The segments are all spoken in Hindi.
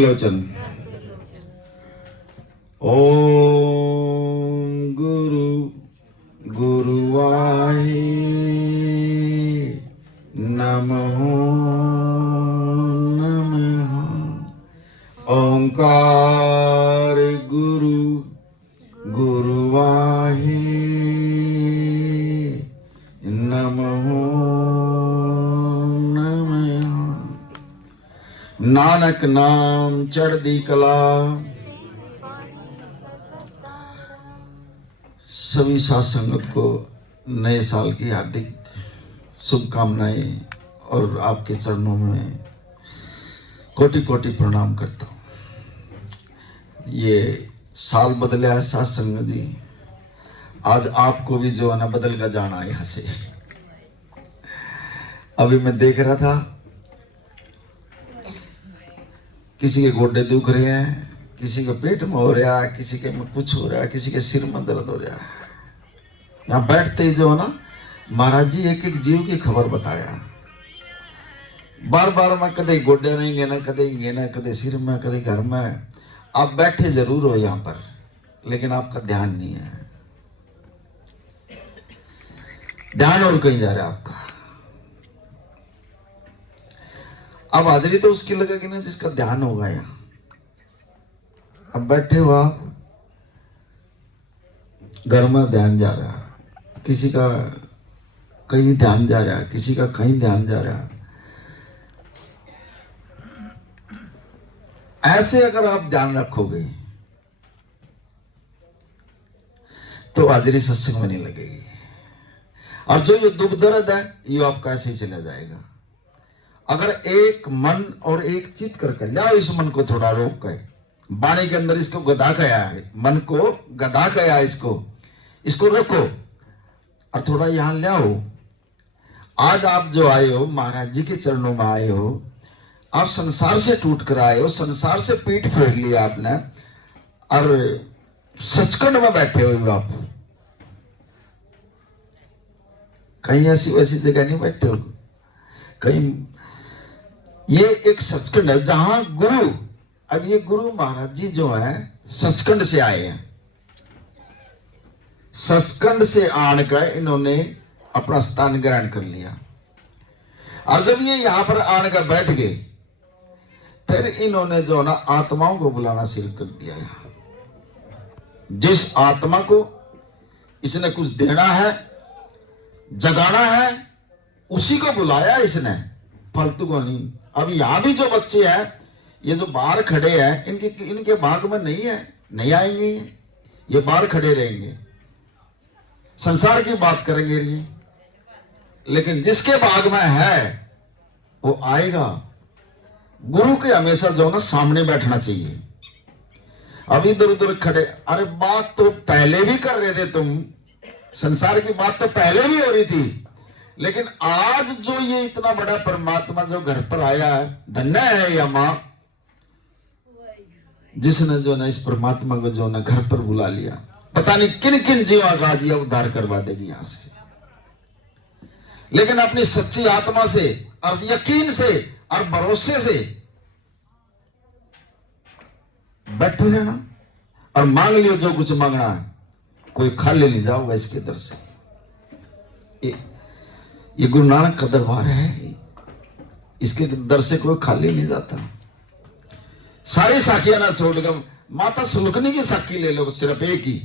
लोचन। ओम गुरु गुरुवाहे नमः नमः। ओंकार गुरु गुरुवाहे नमः नमः। नानक नाम चढ़दी कला। सभी साथ संगत को नए साल की हार्दिक शुभकामनाएं और आपके चरणों में कोटि कोटि प्रणाम करता हूँ। ये साल बदला है साथ संगत जी, आज आपको भी जो है ना बदल का जाना है यहाँ से। अभी मैं देख रहा था किसी के गोडे दुख रहे हैं, किसी के पेट में हो रहा है, किसी के में कुछ हो रहा है, किसी के सिर में दर्द हो रहा है। यहाँ बैठते ही जो है ना महाराज जी एक एक जीव की खबर बताया। बार बार मैं कदे गोडे नहीं गे ना, कदे गे ना, कदे सिर में, कदे घर में। आप बैठे जरूर हो यहाँ पर, लेकिन आपका ध्यान नहीं है। ध्यान और कहीं जा रहा है आपका। अब हाजिरी तो उसकी लगेगी ना जिसका ध्यान होगा यहाँ। अब बैठे हो आप, घर में ध्यान जा रहा है, किसी का कहीं ध्यान जा रहा है, किसी का कहीं ध्यान जा रहा है। ऐसे अगर आप ध्यान रखोगे तो हाजिरी सत्संग में नहीं लगेगी। और जो ये दुख दर्द है ये आपका ऐसे ही चला जाएगा। अगर एक मन और एक चित करके लाओ, इस मन को थोड़ा रोक के, वाणी के अंदर इसको गधा कहा है, मन को गधा कहा है, इसको रखो और थोड़ा यहां ले आओ। आज आप जो आए हो महाराज जी के चरणों में आए हो, आप संसार से टूट कर आए हो, संसार से पीठ फेर लिया आपने और सचखंड में बैठे हो। आप कहीं ऐसी वैसी जगह नहीं बैठे हो, कहीं ये एक सचखंड है जहां गुरु, अब ये गुरु महाराज जी जो है सचखंड से आए हैं। सचखंड से आने का इन्होंने अपना स्थान ग्रहण कर लिया। और जब ये यहां पर आने का बैठ गए, फिर इन्होंने जो ना आत्माओं को बुलाना शुरू कर दिया। जिस आत्मा को इसने कुछ देना है, जगाना है, उसी को बुलाया इसने, फालतू को नहीं। अब यहां भी जो बच्चे हैं, ये जो बाहर खड़े हैं, इनके भाग में नहीं है, नहीं आएंगे, ये बाहर खड़े रहेंगे, संसार की बात करेंगे ये। लेकिन जिसके भाग में है वो आएगा। गुरु के हमेशा जो ना सामने बैठना चाहिए। अब इधर उधर खड़े, अरे बात तो पहले भी कर रहे थे तुम, संसार की बात तो पहले भी हो रही थी, लेकिन आज जो ये इतना बड़ा परमात्मा जो घर पर आया है, धन्य है या मां जिसने जो ना इस परमात्मा को जो ना घर पर बुला लिया। पता नहीं किन किन जीवा का आज उद्धार करवा देगी यहां से। लेकिन अपनी सच्ची आत्मा से और यकीन से और भरोसे से बैठे रहना और मांग लियो जो कुछ मांगना है। कोई खाली नहीं जाओगा इसके दर से। ये गुरु नानक का दरबार है, इसके दर से कोई खाली नहीं जाता। सारी साखियां ना छोड़कर माता सुलुकनी की साखी ले लो, सिर्फ एक ही।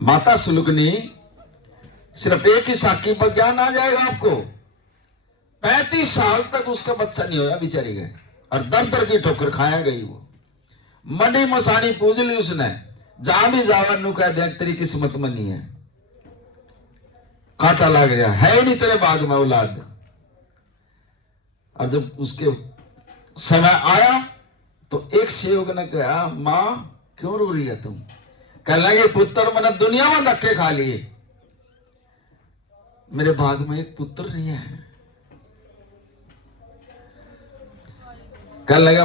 माता सुलुकनी सिर्फ एक ही साखी पर ज्ञान आ जाएगा आपको। 35 साल तक उसका बच्चा नहीं होया बेचारी गए, और दर दर की ठोकर खाया गई। वो मंडी मसानी पूज ली उसने, जहां भी जावा नु कह देख तेरी किस्मत में नहीं है, कांटा लग गया है नहीं तेरे बाग में औलाद। और जब उसके समय आया तो एक सेवक ने कहा, मां क्यों रो रही है तुम? कह लगे पुत्र मैंने दुनिया में धक्के खा लिए, मेरे भाग में एक पुत्र नहीं है। कह लगा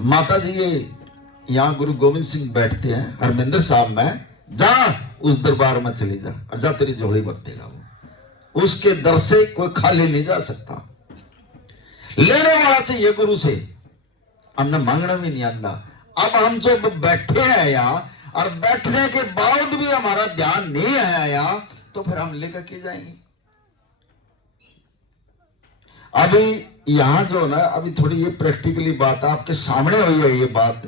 माता जी ये यहाँ गुरु गोविंद सिंह बैठते हैं हरमिंदर साहब में, जा उस दरबार में चली जा और जा तेरी झोली भर देगा वो। उसके दर से कोई खाली नहीं जा सकता। लेने वाला चाहिए गुरु से, हमने मांगना भी नहीं आता। अब हम जो बैठे हैं यहाँ और बैठने के बाद भी हमारा ध्यान नहीं है यहाँ, तो फिर हम लेकर के जाएंगे। अभी यहां जो ना, अभी थोड़ी ये प्रैक्टिकली बात आपके सामने हुई है ये बात।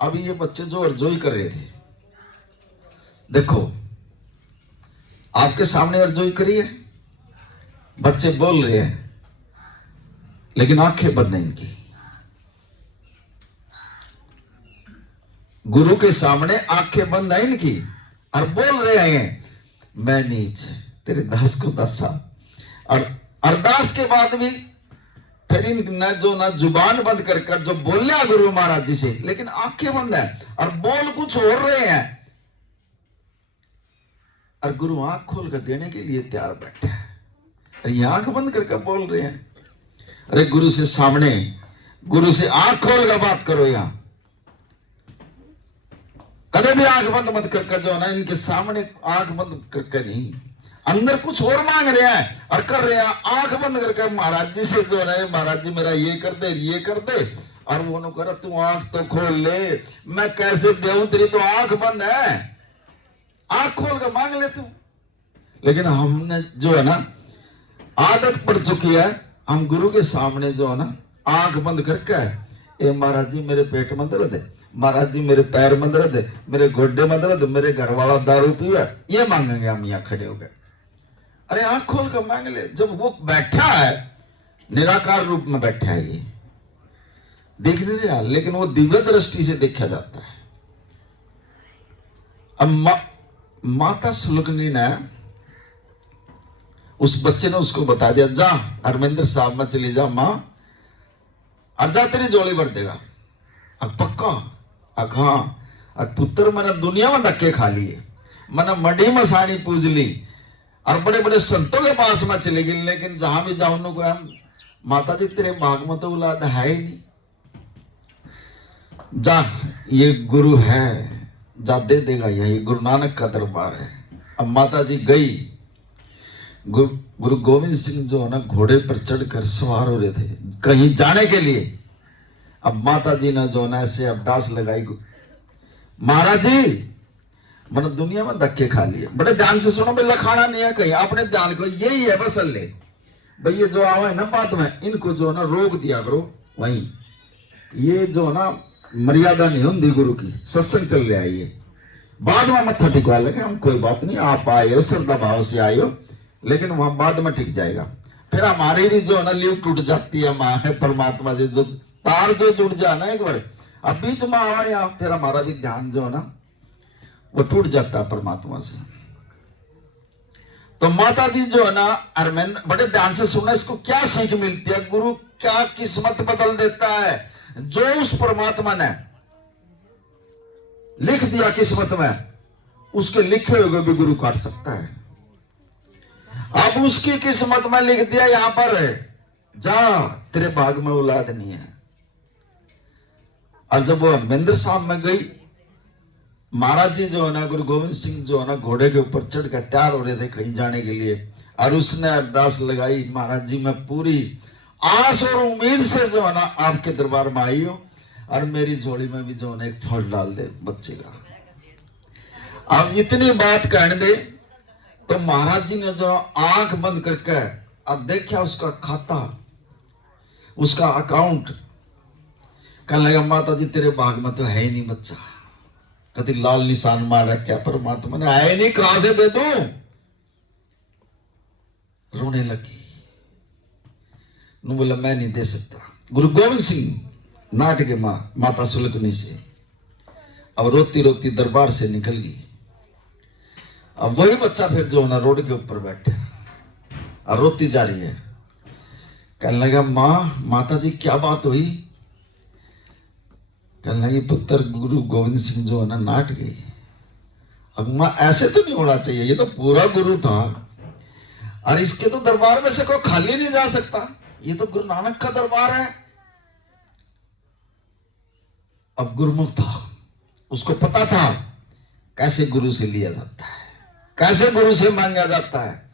अभी ये बच्चे जो अर्जोई कर रहे थे, देखो आपके सामने अर्जोई करी है, बच्चे बोल रहे हैं लेकिन आंखें बंद है इनकी। गुरु के सामने आंखें बंद है इनकी और बोल रहे हैं मैं नीच तेरे दास को दसा। और अरदास के बाद भी फिर इन जो ना जुबान बंद कर जो बोलिया गुरु महाराज जी से, लेकिन आंखें बंद है और बोल कुछ और रहे हैं। और गुरु आंख खोल कर देने के लिए तैयार बैठे हैं, ये आंख बंद करके बोल रहे हैं। अरे गुरु से सामने, गुरु से आंख खोल कर बात करो। यहां कदे भी आंख बंद मत करके जो ना, इनके सामने आंख बंद करके नहीं, अंदर कुछ और मांग रहे हैं और कर रहे हैं आंख बंद करके महाराज जी से जो है, महाराज जी मेरा ये कर दे, ये कर दे। और वो नो करा तू आंख तो खोल ले, मैं कैसे देऊं, तेरी तो आंख बंद है, आंख खोल कर मांग ले तू। लेकिन हमने जो है ना आदत पड़ चुकी है, हम गुरु के सामने जो है ना आंख बंद करके, ए महाराज जी मेरे पेट में दर्द है, महाराज जी मेरे पैर में दर्द है, मेरे गोड्डे में दर्द, मेरे घर वाला दारू पीवा, ये मांगेंगे हम यहाँ खड़े हो गए। अरे आंख खोल कर मांग ले। जब वो बैठा है, निराकार रूप में बैठा है, ये देख नहीं रहा, लेकिन वो दिव्य दृष्टि से देखा जाता है। अब माता सुलगनी ने, उस बच्चे ने उसको बता दिया, जा हरमिंदर साहब में चली जा मां, और जा तेरी जोड़ी भर देगा। अब पक्का अब हाँ, अब पुत्र मैंने दुनिया में धक्के खा लिए, मैंने मडी में साड़ी पूज ली और बड़े बड़े संतों के पास में चले गई, लेकिन जहां भी जाऊं को हम माता जी तेरे भाग में तो औलाद है ही नहीं, जा ये गुरु है, जा दे देगा, ये गुरु नानक का दरबार है। अब माता जी गई, गुरु गोविंद सिंह जो है ना घोड़े पर चढ़कर सवार हो रहे थे कहीं जाने के लिए। अब माता जी ने जो ना ऐसे अरदास लगाई, महाराज जी मैंने दुनिया में धक्के खा लिए, बड़े ध्यान से सुनो, भाई लखाना नहीं है कहीं, अपने ध्यान को यही है बस ले भाई, ये जो आवे ना बात में इनको जो ना रोक दिया करो वहीं, ये जो ना मर्यादा नहीं होती गुरु की, सत्संग चल रहा है, ये बाद में मत्था टिकवा लगे हम, कोई बात नहीं, आप आए हो श्रद्धा भाव से आए हो, लेकिन वहां बाद में टिक जाएगा। फिर हमारी भी जो ना लीव टूट जाती है माँ है परमात्मा से, जो तार जो जुड़ जाए ना एक बार, अब बीच में आए यहाँ, फिर हमारा भी ध्यान जो है ना वो टूट जाता है परमात्मा से। तो माता जी जो है ना अरविंद, बड़े ध्यान से सुनना, इसको क्या सीख मिलती है, गुरु क्या किस्मत बदल देता है। जो उस परमात्मा ने लिख दिया किस्मत में, उसके लिखे हुए भी गुरु काट सकता है। अब उसकी किस्मत में लिख दिया यहां पर जा तेरे भाग में औलाद नहीं है। और जब वो हरमिंदर साहब में गई, महाराज जी जो है ना, गुरु गोविंद सिंह जो है ना घोड़े के ऊपर चढ़ कर तैयार हो रहे थे कहीं जाने के लिए, और उसने अरदास लगाई, महाराज जी मैं पूरी आस और उम्मीद से जो है ना आपके दरबार में आई हूं, और मेरी झोली में भी जो है ना एक फल डाल दे बच्चे का। अब इतनी बात कहने दे तो महाराज जी ने जो आंख बंद करके अब देखा उसका खाता, उसका अकाउंट, कहने लगा माता जी तेरे भाग में तो है ही नहीं बच्चा, कभी लाल निशान मार रखा परमात्मा ने, आए नहीं कहां से दे दूं। रोने लगी, बोला मैं नहीं दे सकता। गुरु गोविंद सिंह नाट के माता सुलगनी से अब रोती रोती दरबार से निकल गई। अब वही बच्चा फिर जो ना रोड के ऊपर बैठे और रोती जा रही है, कहने लगा माता जी क्या बात हुई। कहने लगी पुत्र गुरु गोविंद सिंह जो है ना नाट गए। अब मां ऐसे तो नहीं होना चाहिए, ये तो पूरा गुरु था और इसके तो दरबार में से कोई खाली नहीं जा सकता, ये तो गुरु नानक का दरबार है। अब गुरुमुख था, उसको पता था कैसे गुरु से लिया जाता है, कैसे गुरु से मांगा जाता है।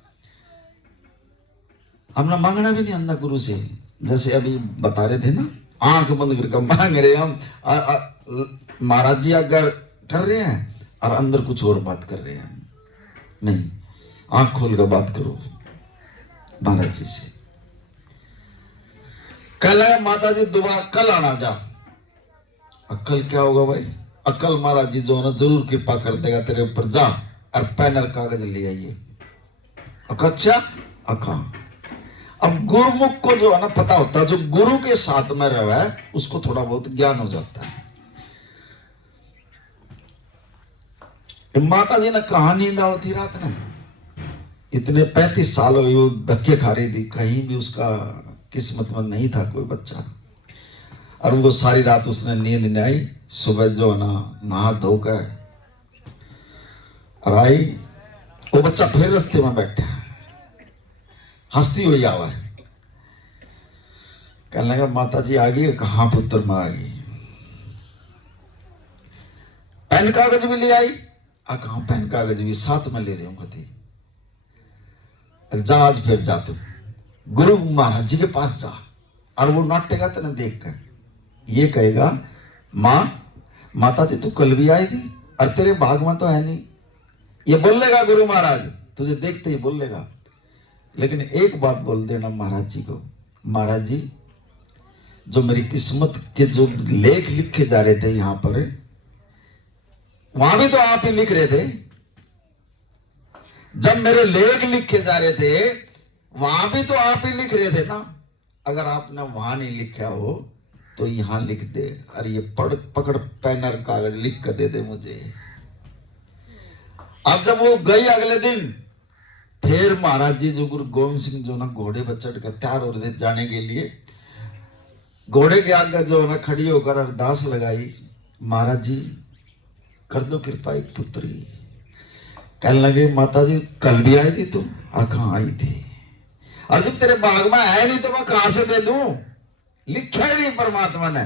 हमने मांगना भी नहीं आंदा गुरु से, जैसे अभी बता रहे थे ना, आंख बंद करके मांग रहे हम, महाराज जी अगर कर रहे हैं और अंदर कुछ और बात कर रहे हैं। नहीं, आंख खोल कर बात करो महाराज जी से। कल है माता जी दोबारा कल आना जा। कल क्या होगा भाई? अकल महाराज जी जो है ना जरूर कृपा कर देगा तेरे ऊपर, जा और पेन और कागज ले आइए। अच्छा अका। अब गुरुमुख को जो है ना पता होता है, जो गुरु के साथ में रहा है उसको थोड़ा बहुत ज्ञान हो जाता है। माता जी ने कहा नींद होती रात में, इतने 35 साल हुए वो धक्के खा रही थी, कहीं भी उसका किस्मत में नहीं था कोई बच्चा। और वो सारी रात उसने नींद नहीं आई। सुबह जो है ना नहा धोकर और आई, वो बच्चा फिर रास्ते में बैठा हंसती हुई आवा है। कहने लगा माता जी आ गई। कहाँ पुत्र में आ गई? पेन कागज भी ले आई। कहा पेन कागज भी साथ में ले रही हूँ। कथी? जा आज फिर जा, तुम गुरु महाराज जी के पास जा और वो नाटेगा तेने देख कर ये कहेगा माँ माता जी तू कल भी आई थी और तेरे भाग में तो है नहीं। ये बोल लेगा गुरु महाराज, तुझे देखते ही बोल लेगा। लेकिन एक बात बोल देना महाराज जी को, महाराज जी जो मेरी किस्मत के जो लेख लिखे जा रहे थे यहां पर, वहां भी तो आप ही लिख रहे थे। जब मेरे लेख लिखे जा रहे थे वहां भी तो आप ही लिख रहे थे ना। अगर आपने वहां नहीं लिखा हो तो यहां लिख दे। अरे ये पकड़ पेन और कागज लिख कर दे मुझे। अब जब वो गई अगले दिन, फिर महाराज जी जो गुरु गोविंद सिंह जो ना घोड़े पर चढ़ कर तैयार हो रहे थे जाने के लिए, घोड़े के आगे जो है ना खड़ी होकर अरदास लगाई, महाराज जी कर दो कृपा एक पुत्री। कहने लगे माता जी कल भी आई थी तुम? कहाँ आई थी? और जब तेरे बाग में है नहीं तो मैं कहां से दे दूं? लिखा ही नहीं परमात्मा ने,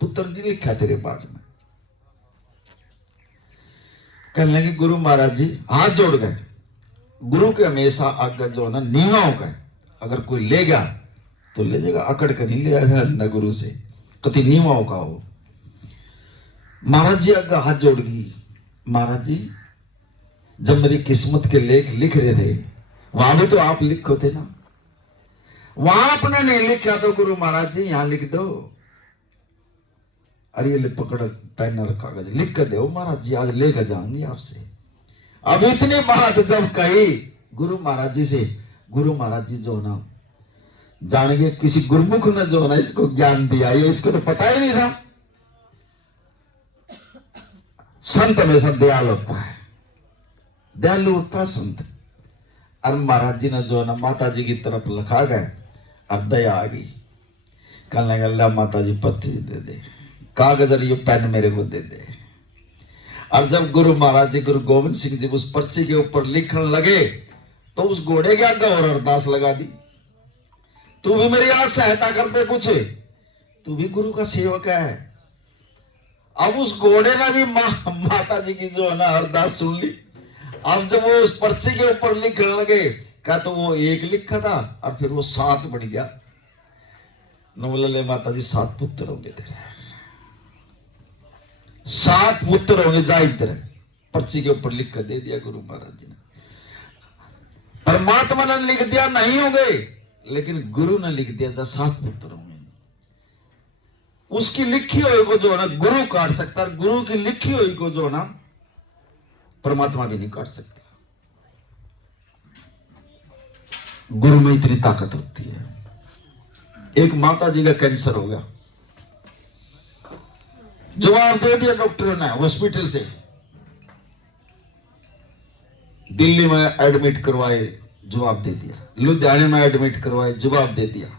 पुत्र नहीं लिखा तेरे बाग में। कहने लगे गुरु महाराज जी हाथ जोड़ गए। गुरु के हमेशा आगे जो है ना नीवा हो गए, अगर कोई ले गया तो ले जाएगा, अकड़ कर नहीं ले जाएगा गुरु से, कति नीवा होगा हो। महाराज जी आगे हाथ जोड़ गई, महाराज जी जब मेरी किस्मत के लेख लिख रहे थे वहां भी तो आप लिखो थे ना, वहां आपने नहीं लिखा तो गुरु महाराज जी यहां लिख दो। अरे ले पकड़ पेन और कागज लिख कर दो महाराज जी, आज लेकर जाऊंगी आपसे। अब इतनी बात जब कही गुरु महाराज जी से, गुरु महाराज जी जो ना जान गए किसी गुरुमुख ने जो ना इसको ज्ञान दिया, ये इसको तो पता ही नहीं था। संत हमेशा दयाल होता है, दयालु होता है संत। और महाराज जी ने जो ना माता जी की तरफ लिखा गए और दया आ गई। कहने लगा अल्लाह माता जी पत्ती दे दे, कागज और ये पेन मेरे को दे दे। और जब गुरु महाराज जी गुरु गोविंद सिंह जी उस पर्ची के ऊपर लिखने लगे तो उस घोड़े के आगे और अरदास लगा दी, तू भी मेरी आज सहायता कर दे कुछ, तू भी गुरु का सेवक है। अब उस घोड़े ने भी माता जी की जो है ना अरदास सुन ली। अब जब वो उस पर्ची के ऊपर लिखने लगे, क्या तो वो एक लिखा था और फिर वो 7 बढ़ गया। नवलले माता जी 7 पुत्र होंगे तेरे, 7 पुत्र होंगे, जा इधर। पर्ची के ऊपर लिख कर दे दिया गुरु महाराज जी ने। परमात्मा ने लिख दिया नहीं होंगे, लेकिन गुरु ने लिख दिया जा 7 पुत्र होंगे। उसकी लिखी हुई को जो है ना गुरु काट सकता है, गुरु की लिखी हुई को जो है ना परमात्मा भी नहीं काट सकता। गुरु में इतनी ताकत होती है। एक माता जी का कैंसर हो गया, जवाब दे दिया डॉक्टरों ने हॉस्पिटल से, दिल्ली में एडमिट करवाए जवाब दे दिया, लुधियाने में एडमिट करवाए जवाब दे दिया।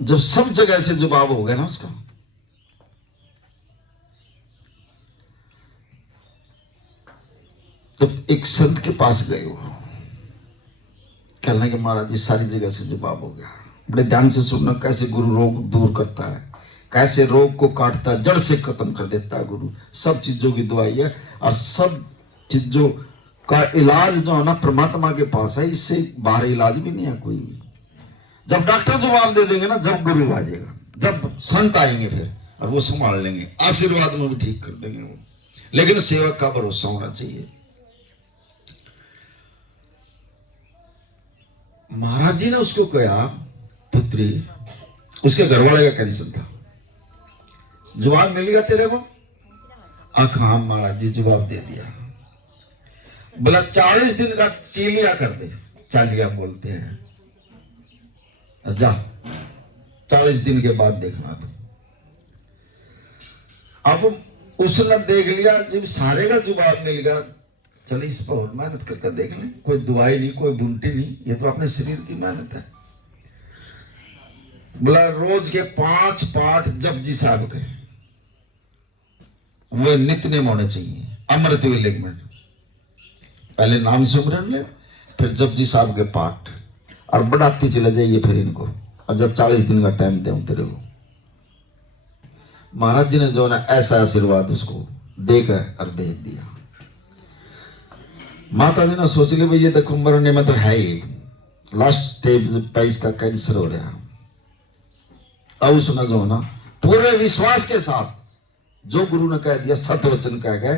जब सब जगह से जवाब हो गया ना उसका, तो एक संत के पास गए। वो कहने के महाराज जी सारी जगह से जवाब हो गया, बड़े ध्यान से सुनना कैसे गुरु रोग दूर करता है, कैसे रोग को काटता है, जड़ से खत्म कर देता है गुरु। सब चीजों की दवाई है और सब चीजों का इलाज जो है ना परमात्मा के पास है, इससे बाहर इलाज भी नहीं है कोई भी। जब डॉक्टर जवाब दे देंगे ना, जब गुरु आ जाएगा, जब संत आएंगे फिर, और वो संभाल लेंगे, आशीर्वाद में भी ठीक कर देंगे वो। लेकिन सेवक का भरोसा होना चाहिए। महाराज जी ने उसको कहा, पुत्री, उसके घरवाले का कैंसर था, जवाब मिल गया तेरे को? हाँ महाराज जी जवाब दे दिया। बोला 40 दिन का चीलिया कर दे, चालिया बोलते हैं, जा 40 दिन के बाद देखना। तो अब उसने देख लिया, जब सारे का जवाब मिल गया, चले इस पर और मेहनत करके देख लें, कोई दवाई नहीं, कोई बुंटी नहीं, ये तो अपने शरीर की मेहनत है। बोला रोज के 5 पाठ जपजी साहब के, वो नित्य नेम होने चाहिए, अमृत वेले में पहले नाम सुमरन ले, फिर जपजी साहब के पाठ, और बढ़ाती चले जाइए फिर इनको, और जब 40 दिन का टाइम दे तेरे को। महाराज जी ने जो ना ऐसा आशीर्वाद उसको देकर और भेज दिया। माता जी ने सोच ली भाई ये देखो मरने में तो है ही, लास्ट स्टेज पे इसका कैंसर हो रहा। अब उसने जो ना पूरे विश्वास के साथ जो गुरु ने कह दिया, सतवचन कह गए,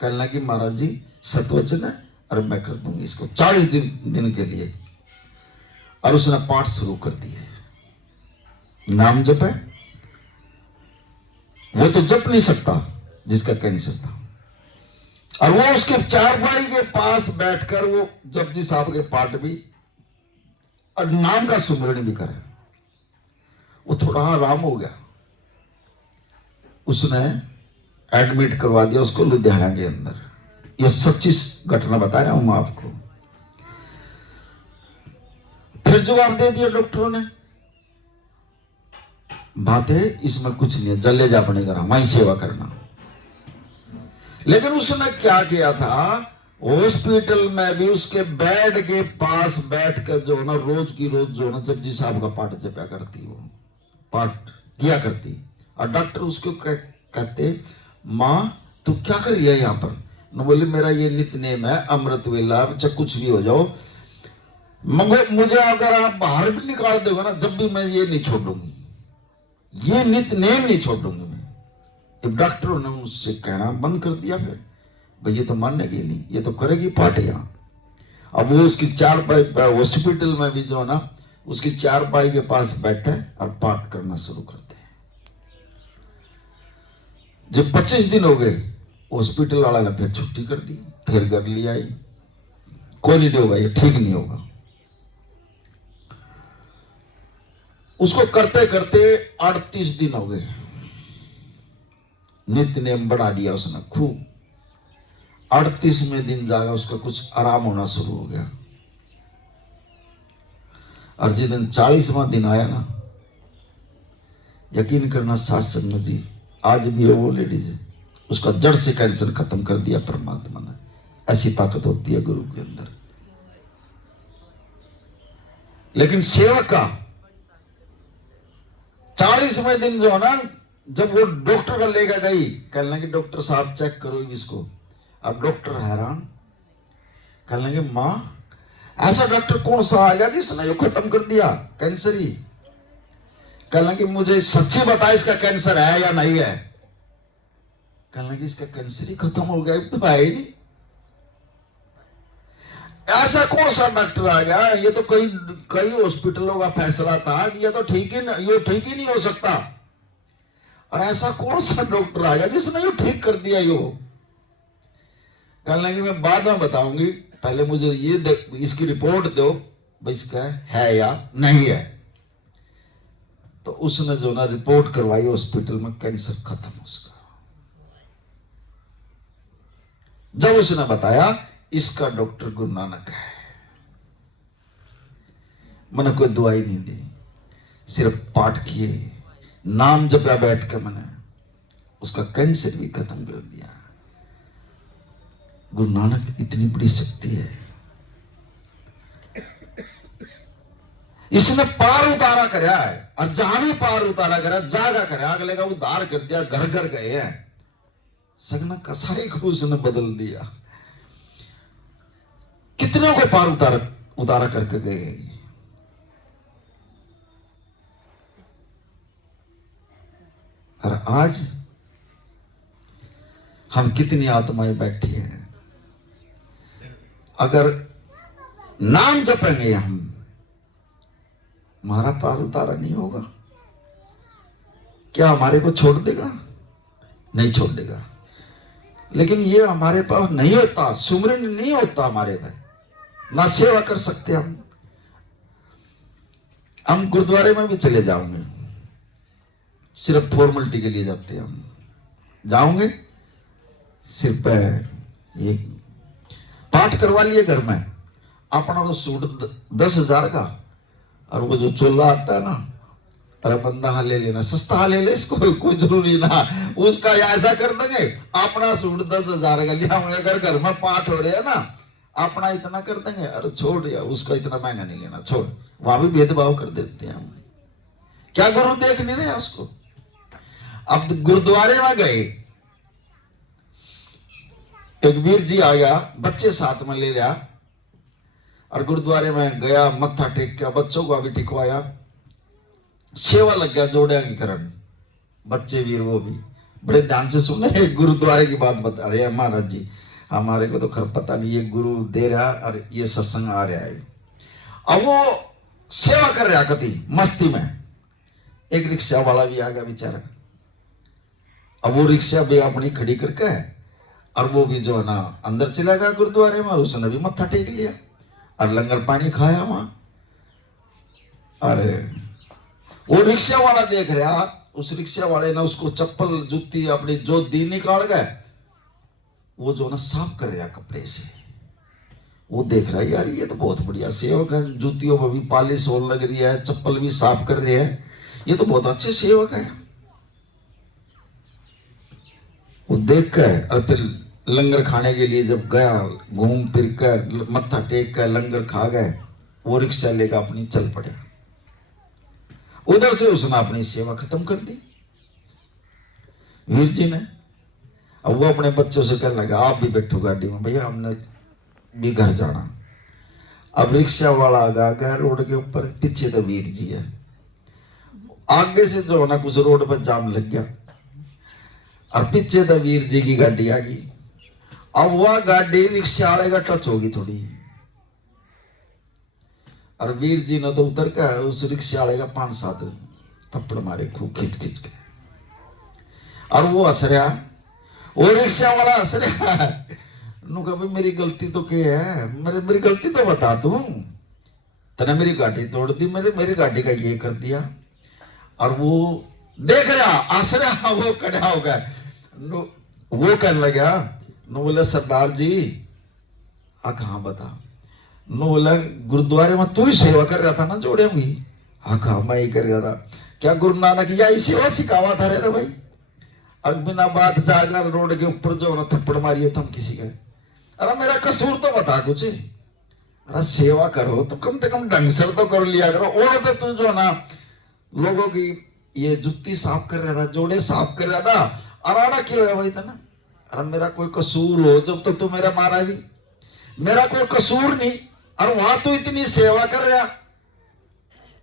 कहने लगी महाराज जी सतवचन है और मैं कर दूंगी इसको 40 दिन के लिए। और उसने पाठ शुरू कर दिए, नाम जप है, वो तो जप नहीं सकता जिसका कैंसर था, और वो उसके चारपाई के पास बैठकर वो जपजी साहब के पाठ भी और नाम का सुमरण भी करे। वो थोड़ा आराम हो गया, उसने एडमिट करवा दिया उसको लुधियाना के अंदर। ये सच्ची घटना बता रहा हूं मैं आपको। फिर जवाब दे दिया डॉक्टरों ने, बात है इसमें कुछ नहीं है, जल्ले जा अपने घर, वहीं सेवा करना। लेकिन उसने क्या किया था, हॉस्पिटल में भी उसके बेड के पास बैठ कर जो ना रोज की रोज जो ना जपजी साहब का पाठ जपया करती, वो पाठ किया करती। और डॉक्टर उसको कहते माँ तू क्या कर रही है यहाँ पर? न बोले मेरा ये नित्य नेम है, अमृत वेला, चाहे कुछ भी हो जाओ, मगर मुझे अगर आप बाहर भी निकाल दोगे ना, जब भी मैं ये नहीं छोड़ूंगी, ये नित्य नेम नहीं छोड़ूंगी मैं। अब डॉक्टरों ने उससे कहना बंद कर दिया, फिर भाई ये तो मानेगी नहीं, ये तो करेगी पाठ यहाँ। अब वो उसकी चारपाई हॉस्पिटल में भी जो है ना उसकी चारपाई के पास बैठे और पाठ करना शुरू करते हैं। जब 25 दिन हो गए, हॉस्पिटल वाला ने फिर छुट्टी कर दी, फिर घर ले आई, कोई नहीं होगा, ये ठीक नहीं होगा। उसको करते करते 38 दिन हो गए, नित्य नेम बढ़ा दिया उसने खूब। 38वें दिन जाकर उसका कुछ आराम होना शुरू हो गया। और जिस दिन 40वां दिन आया ना, यकीन करना सास संगत जी, आज भी है वो लेडीज, उसका जड़ से कैंसर खत्म कर दिया परमात्मा ने। ऐसी ताकत होती है गुरु के अंदर। लेकिन सेवक का 40वें दिन जो है ना, जब वो डॉक्टर का लेकर गई, कहने लगे डॉक्टर साहब चेक करो इसको। अब डॉक्टर हैरान, कहने लगे माँ ऐसा डॉक्टर कौन सा आएगा जिसने ये खत्म कर दिया कैंसर ही? कहने लगे मुझे सच्ची बता इसका कैंसर है या नहीं है? कहने लगे इसका कैंसर ही खत्म हो गया, तो है ही नहीं। ऐसा कौन सा डॉक्टर आ गया? ये तो कई हॉस्पिटलों का फैसला था कि ये तो ठीक ही नहीं हो सकता। और ऐसा कौन सा डॉक्टर आ गया जिसने ये ठीक कर दिया? यो कहने लगे मैं बाद में बताऊंगी, पहले मुझे ये इसकी रिपोर्ट दो, भाई इसका है या नहीं है। तो उसने जो ना रिपोर्ट करवाई हॉस्पिटल में, कैंसर खत्म उसका। जब उसने बताया इसका डॉक्टर गुरु नानक है, मैंने कोई दवाई नहीं दी, सिर्फ पाठ किए, नाम जपया बैठ कर, मैंने उसका कैंसर भी खत्म कर दिया। गुरु नानक इतनी बड़ी शक्ति है, इसने पार उतारा कराया है। और जहां भी पार उतारा करा जागा करा, अगले का उद्धार कर दिया, घर घर गए हैं। सगना कसाई को उसने बदल दिया। कितनों को पार उतारा करके गए। और आज हम कितनी आत्माएं बैठी हैं, अगर नाम जपेंगे हम, हमारा पार उतारा नहीं होगा, क्या हमारे को छोड़ देगा? नहीं छोड़ देगा। लेकिन ये हमारे पास नहीं होता, सुमरन नहीं होता हमारे में, ना सेवा कर सकते हम गुरुद्वारे में भी चले जाओगे, सिर्फ फॉर्मेलिटी के लिए जाते हैं हम, जाओगे सिर्फ ये पाठ करवा लिए घर में, अपना तो सूट 10,000 का, और वो जो चोला आता है ना, अरे बंदा हाँ ले लेना, सस्ता ले ले, इसको कोई जरूरी ना, उसका ऐसा कर देंगे, अपना सूट 10,000 का लिया, अगर घर में पाठ हो रहे हैं ना, अपना इतना कर देंगे, अरे छोड़ यार, उसका इतना महंगा नहीं लेना, छोड़। वहां भी भेदभाव कर देते हैं हम, क्या गुरु देख नहीं रहे उसको। अब गुरुद्वारे में गए, एक वीर जी आया, बच्चे साथ में ले रहा, और गुरुद्वारे में गया, मत्था टेक के बच्चों को भी टिकवाया, सेवा लग गया जोड़िया की करन। बच्चे वीर वो भी बड़े ध्यान से सुने, गुरुद्वारे की बात बता रहे हैं महाराज जी, हमारे को तो खैर पता नहीं, ये गुरु दे रहा और ये सत्संग आ रहा है। अब वो सेवा कर रहा कति मस्ती में, एक रिक्शा वाला भी आ गया बेचारा। अब वो रिक्शा भी अपनी खड़ी करके, और वो भी जो है ना अंदर चला गया गुरुद्वारे में, उसने भी मत्था टेक लिया और लंगर पानी खाया वहां। अरे वो रिक्शा वाला देख रहा, उस रिक्शा वाले ने उसको चप्पल जूती अपनी जो दी निकाल गए, वो जो ना साफ कर रहा कपड़े से। वो देख रहा है यार ये तो बहुत बढ़िया सेवक है, जूतियों में भी पॉलिश हो लग रही है, चप्पल भी साफ कर रहे हैं, ये तो बहुत अच्छे सेवक है। वो देख कर और फिर लंगर खाने के लिए जब गया, घूम फिर कर मत्था टेक कर लंगर खा गए, वो रिक्शा लेकर अपनी चल पड़े। उधर से उसने अपनी सेवा खत्म कर दी वीर जी ने। अब वो अपने बच्चों से कहने लगा आप भी बैठो गाड़ी में, भैया हमने भी घर जाना। अब रिक्शा वाला आ गया रोड के ऊपर, पीछे तो वीर जी है, आगे से जो ना कुछ रोड पर जाम लग गया, और पीछे तो वीर जी की गाड़ी आ गई। अब वह गाड़ी रिक्शा वाले का टच होगी थोड़ी, और वीर जी ने तो उतर के उस रिक्शा वाले का 5-7 थप्पड़ मारे खूब खींच खींच के, और वो हंस रहा, वो रिक्शा वाला हंस रहा। कहा भाई मेरी गलती तो क्या है, मेरी गलती तो बता तू, तने मेरी गाड़ी तोड़ दी, मेरी गाड़ी का ये कर दिया। और वो देख रहा हंस रहा, वो खड़ा हो गया, वो कहने लगा, नो बोला सरदार जी आ कहाँ बता, नो बोला गुरुद्वारे में तू ही सेवा कर रहा था ना जोड़े हुई। हाँ कहा मैं ही कर रहा था। क्या गुरु नानक यही सेवा सिखावा था रे भाई, अब बिना बात जाकर रोड के ऊपर जो ना थप्पड़ मारियो तुम किसी का, अरे मेरा कसूर तो बता कुछ, अरे सेवा करो तो कम से कम ढंग से तो कर लिया करो। और तो तू जो ना लोगों की ये जुत्ती साफ कर रहा था, जोड़े साफ कर रहा था, अराड़ा क्यों है भाई तना, अरे मेरा कोई कसूर हो जब तो तू मेरा मारा भी, मेरा कोई कसूर नहीं, और वहां तो इतनी सेवा कर रहा।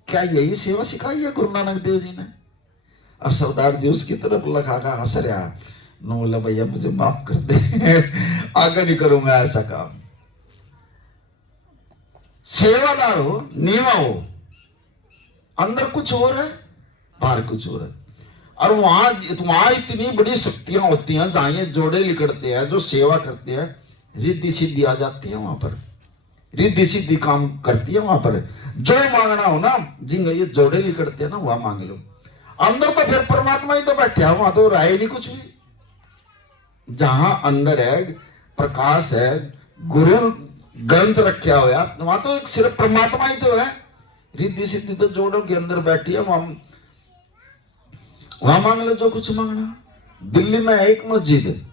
क्या यही सेवा सिखाई है गुरु नानक देव जी ने? और सरदार जी उसकी तरफ लगा का हंस रहा, नो बोला भैया मुझे माफ कर दे, आगे नहीं करूंगा ऐसा काम। सेवादार हो, नीवा हो, अंदर कुछ और है बाहर कुछ और है। और वहां इतनी बड़ी शक्तियां होती हैं, जहां ये जोड़े लिकड़ते हैं, जो सेवा करते हैं, रिद्धि सिद्धि आ जाती है वहां पर, रिद्धि सिद्धि काम करती है वहां पर। जो मांगना हो ना, जिन ये जोड़े लिकड़ते हैं ना, वहां मांग लो। अंदर तो फिर परमात्मा ही तो बैठे है, वहां तो रहे नहीं कुछ भी। जहां अंदर है प्रकाश है, गुरु ग्रंथ रखा हुआ, वहां तो एक सिर्फ परमात्मा ही तो है। रिद्धि सिद्धि तो जोड़ों के अंदर बैठी है, वहां मांग लो जो कुछ मांगना। दिल्ली में एक मस्जिद,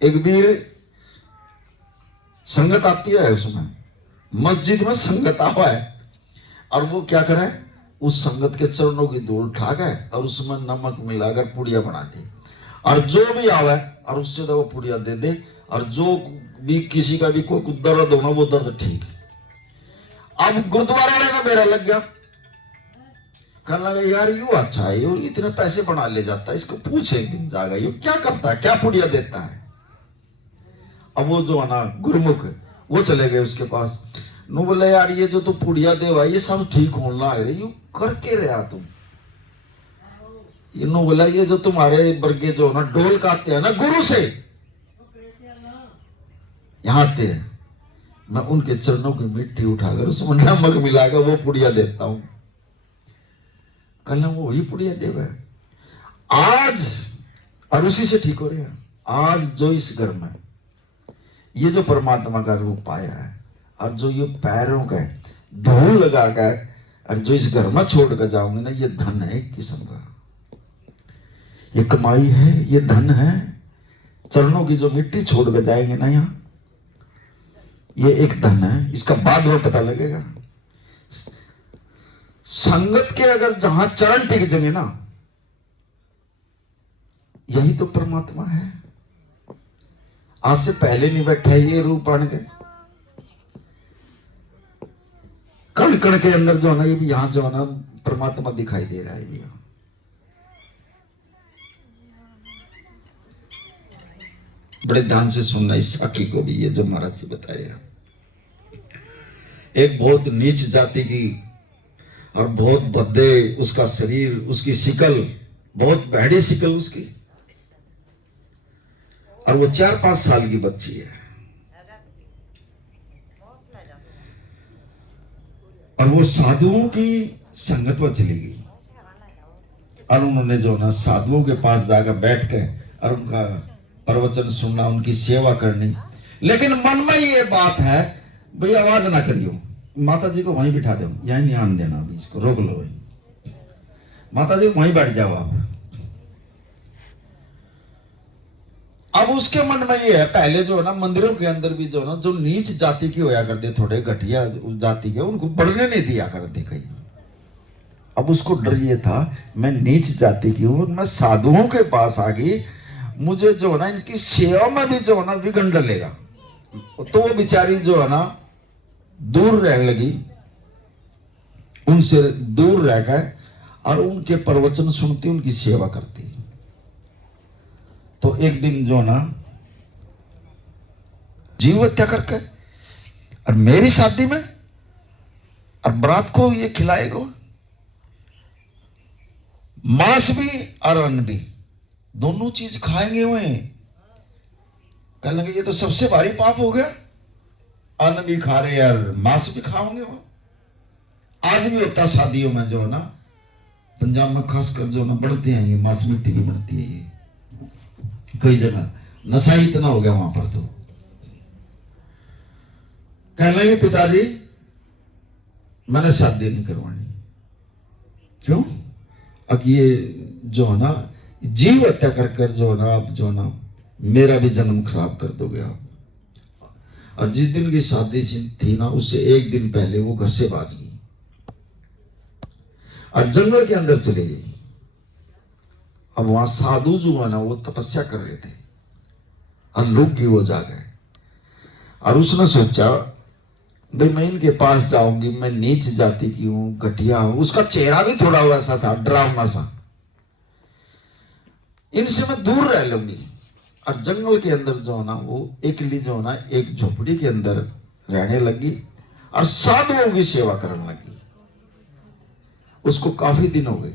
एक वीर संगत आती है, उसमें मस्जिद में संगत हुआ है, और वो क्या करे, उस संगत के चरणों की धूल उठा गए और उसमें नमक मिलाकर पुड़िया बना दी, और जो भी आवे और उससे तो वो पुड़िया दे दे, और जो भी किसी का भी कोई दर्द होना वो दर्द ठीक। अब गुरुद्वारा वाले का मेरा लग गया, कहने लगा यार यू अच्छा है, यू इतने पैसे बना ले जाता है, इसको पूछ एक दिन जाएगा यू क्या करता है, क्या पुड़िया देता है। अब वो जो है ना गुरुमुख वो चले गए उसके पास, नु बोले यार ये जो तू पुड़िया दे भाई ये सब ठीक होने लग रही, यू करके रहा तुम। नु बोला ये जो तुम्हारे वर्गे जो ना डोल काटते हैं ना गुरु से यहाँ आते हैं, मैं उनके चरणों की मिट्टी उठाकर उसमें नमक मिलाकर वो पुड़िया देता हूं। कल वो वही पुड़िया देव है आज, और उसी से ठीक हो रहे हैं। आज जो इस घर में ये जो परमात्मा का रूप पाया है और जो ये पैरों का धूल लगा कर और जो इस घर में छोड़ कर जाऊंगे ना, ये धन है एक किस्म का, ये कमाई है, ये धन है। चरणों की जो मिट्टी छोड़ कर जाएंगे ना यहाँ, ये एक धन है, इसका बाद में पता लगेगा। संगत के अगर जहां चरण टिक जाएंगे ना, यही तो परमात्मा है। आज से पहले नहीं बैठा है ये रूप आने के, कण कण के अंदर जो है ना, ये भी यहां जो है ना परमात्मा दिखाई दे रहा है। भी बड़े ध्यान से सुनना इस साखी को भी, ये जो महाराज जी बताए। एक बहुत नीच जाति की और बहुत भद्दे उसका शरीर, उसकी शिकल बहुत भैड़ी शिकल उसकी, और वो 4-5 साल की बच्ची है, और वो साधुओं की संगत में चली गई और उन्होंने जो ना साधुओं के पास जाकर बैठ के और उनका प्रवचन सुनना, उनकी सेवा करनी। लेकिन मन में ये बात है भाई आवाज ना करियो, माता जी को वहीं बिठा दो, यहीं नहीं आने देना, अभी इसको रोक लो, वहीं माता जी वहीं बैठ जाओ आप। अब उसके मन में ये है, पहले जो है ना मंदिरों के अंदर भी जो है ना जो नीच जाति की होया करते, थोड़े घटिया जाति के, उनको बढ़ने नहीं दिया करते कहीं। अब उसको डर ये था मैं नीच जाति की हूं, मैं साधुओं के पास आ गई, मुझे जो है ना इनकी सेवा में भी जो है ना विघ्न डलेगा। तो वो बेचारी जो है ना दूर रहने लगी, उनसे दूर रहकर और उनके प्रवचन सुनती, उनकी सेवा करती। तो एक दिन जो ना जीव हत्या करके और मेरी शादी में और बारात को ये खिलाएगा, मांस भी और अन्न भी, दोनों चीज खाएंगे हुए। कहने लगे ये तो सबसे भारी पाप हो गया, अन्न भी खा रहे यार, मांस भी खाओगे। वो आज भी होता शादियों में जो है ना, पंजाब में खासकर जो ना बढ़ते हैं ये मांस मिट्टी भी बढ़ती है, ये कई जगह नशा ही इतना हो गया वहां पर। तो कहने लगे पिताजी मैंने शादी नहीं करवानी। क्यों? अब ये जो है ना जीव हत्या कर कर जो है ना, आप जो है ना मेरा भी जन्म खराब कर दोगे आप। और जिस दिन की शादी थी ना, उससे एक दिन पहले वो घर से भाग गई और जंगल के अंदर चली गई। अब वहां साधु जो है ना वो तपस्या कर रहे थे और लोग की वो जा गए, और उसने सोचा भाई मैं इनके पास जाऊंगी, मैं नीच जाति की हूं, घटिया हूं। उसका चेहरा भी थोड़ा वैसा था, डरावना सा, इनसे मैं दूर रह लूंगी। और जंगल के अंदर जो है ना वो अकेली जो है ना एक झोपड़ी के अंदर रहने लगी और साधुओं की सेवा करने लगी। उसको काफी दिन हो गए।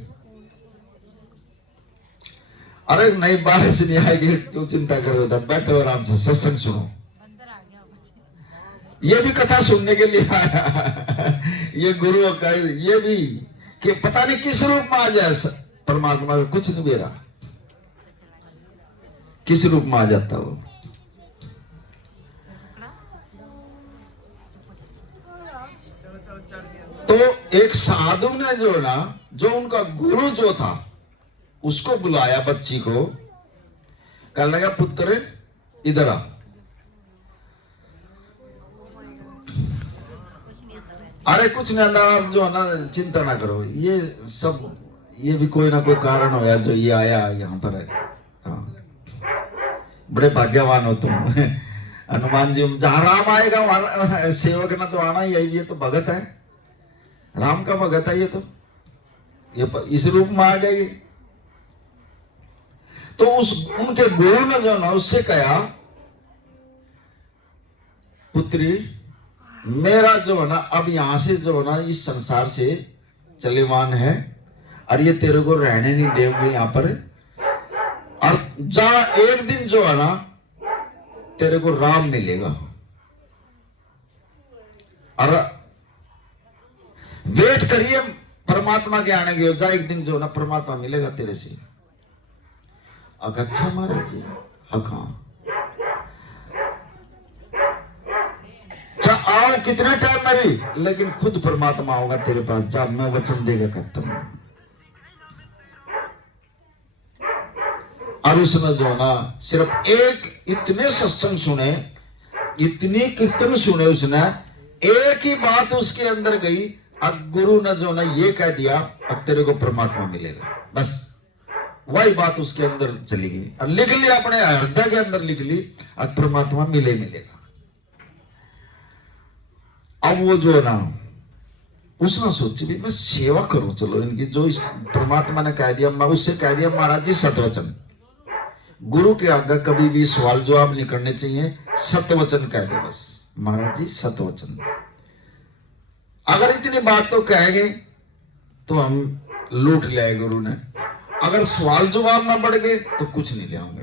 अरे नहीं बारिश नहीं आएगी, क्यों चिंता कर रहा था, बैठो आराम से सत्संग सुनो। ये भी कथा सुनने के लिए आया ये गुरु का, ये भी कि पता नहीं किस रूप में आ जाए परमात्मा का कुछ नहीं बेरा, किस रूप में आ जाता वो। तो एक साधु ने जो ना, जो उनका गुरु जो था, उसको बुलाया बच्ची को, कहने लगा पुत्र इधर आ। अरे कुछ नहीं आता, आप जो है ना चिंता ना करो, ये सब ये भी कोई ना कोई कारण होया जो ये आया यहाँ पर है। हाँ, बड़े भाग्यवान हो तुम हनुमान जी जहां राम आएगा वहां सेवक ना तो आना ही है, ये तो भगत है, राम का भगत है, ये इस रूप में आ गए। तो उस उनके गुरु ने जो ना उससे कहा, पुत्री मेरा जो है ना अब यहां से जो है ना इस संसार से चलेवान है, और ये तेरे को रहने नहीं देंगे यहां पर, और जा एक दिन जो है ना तेरे को राम मिलेगा, और वेट करिए परमात्मा के आने की, जा एक दिन जो ना परमात्मा मिलेगा तेरे से। अच्छा महाराज जी, हाँ आओ कितने टाइम में भी, लेकिन खुद परमात्मा होगा तेरे पास, जब मैं वचन देगा खत्म। और उसने जो ना सिर्फ एक इतने सत्संग सुने, इतनी कीर्तन सुने उसने, एक ही बात उसके अंदर गई, अब गुरु ने जो ना ये कह दिया अब तेरे को परमात्मा मिलेगा, बस वही बात उसके अंदर चली गई और लिख लिया, अपने हृदय के अंदर लिख ली, अब परमात्मा मिलेगा। अब वो जो है ना उसने सोची भी मैं सेवा करूं, चलो इनकी जो इस परमात्मा ने कह दिया, मैं उससे कह दिया महाराज जी सतवचन, गुरु के आगे कभी भी सवाल जवाब नहीं करने चाहिए, सतवचन कह दे बस, महाराज जी सतवचन। अगर इतनी बात तो कहेंगे तो हम लूट ले गुरु ने, अगर सवाल जवाब में बढ़ गए तो कुछ नहीं ले आऊंगे।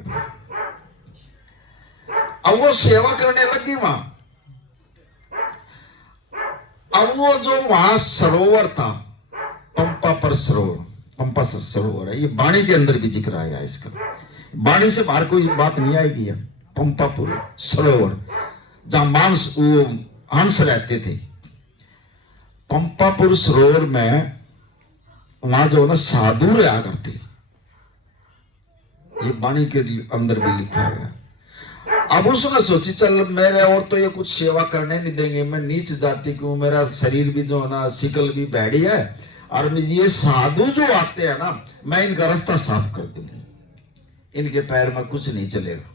अब वो सेवा करने लगी वहां। अब वो जो वहां सरोवर था, पंपा पर सरोवर, पंपा सरोवर है, ये वाणी के अंदर भी जिक्र आया इसका, वाणी से बाहर कोई बात नहीं आएगी। है पंपापुर सरोवर, जहां मांस वो हंस रहते थे, पंपापुर सरोवर में वहां जो ना साधु रहा करते, ये वाणी के अंदर भी लिखा है। अब उसने सोची चल मेरे और तो ये कुछ सेवा करने नहीं देंगे, मैं नीच जाति की हूं, मेरा शरीर भी जो है ना शिकल भी बैठी है, और ये साधु जो आते हैं ना मैं इनका रास्ता साफ कर दूंगी, इनके पैर में कुछ नहीं चलेगा।